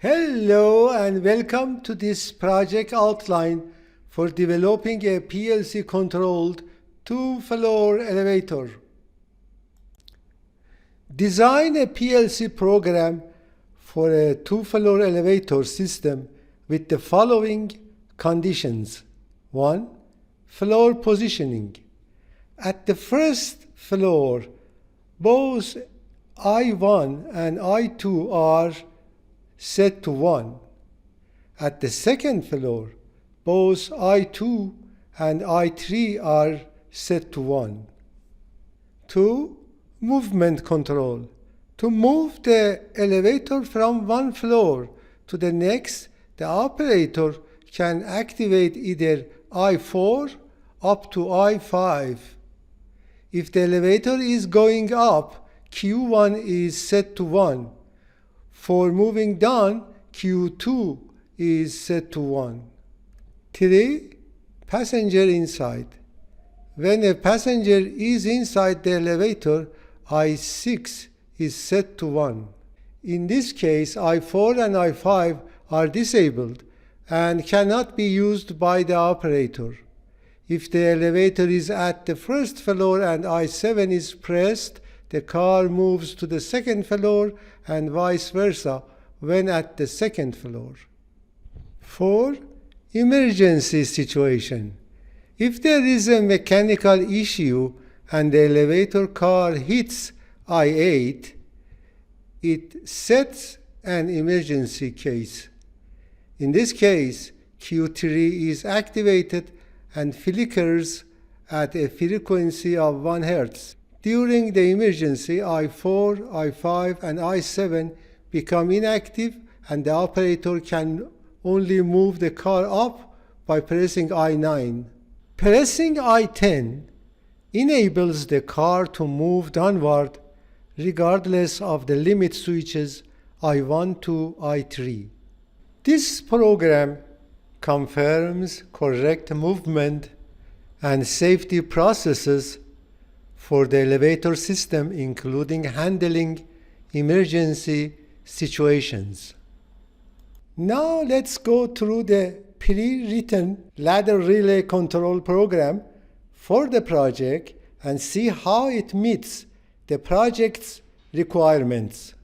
Hello and welcome to this project outline for developing a PLC controlled two-floor elevator. Design a PLC program for a two-floor elevator system with the following conditions. 1. Floor positioning. At the first floor, both I1 and I2 are set to 1. At the second floor, both I2 and I3 are set to 1. 2. Movement control. To move the elevator from one floor to the next, the operator can activate either I4 up to I5. If the elevator is going up, Q1 is set to 1. For moving down, Q2 is set to 1. 3. Passenger inside. When a passenger is inside the elevator, I6 is set to 1. In this case, I4 and I5 are disabled and cannot be used by the operator. If the elevator is at the first floor and I7 is pressed, the car moves to the second floor and vice versa when at the second floor. 4. Emergency situation. If there is a mechanical issue and the elevator car hits I8, it sets an emergency case. In this case, Q3 is activated and flickers at a frequency of 1 Hz. During the emergency, I4, I5, and I7 become inactive and the operator can only move the car up by pressing I9. Pressing I10 enables the car to move downward regardless of the limit switches I1 to I3. This program confirms correct movement and safety processes for the elevator system, including handling emergency situations. Now let's go through the pre-written ladder relay control program for the project and see how it meets the project's requirements.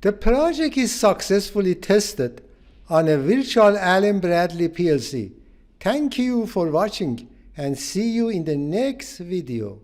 The project is successfully tested on a virtual Allen Bradley PLC. Thank you for watching and see you in the next video.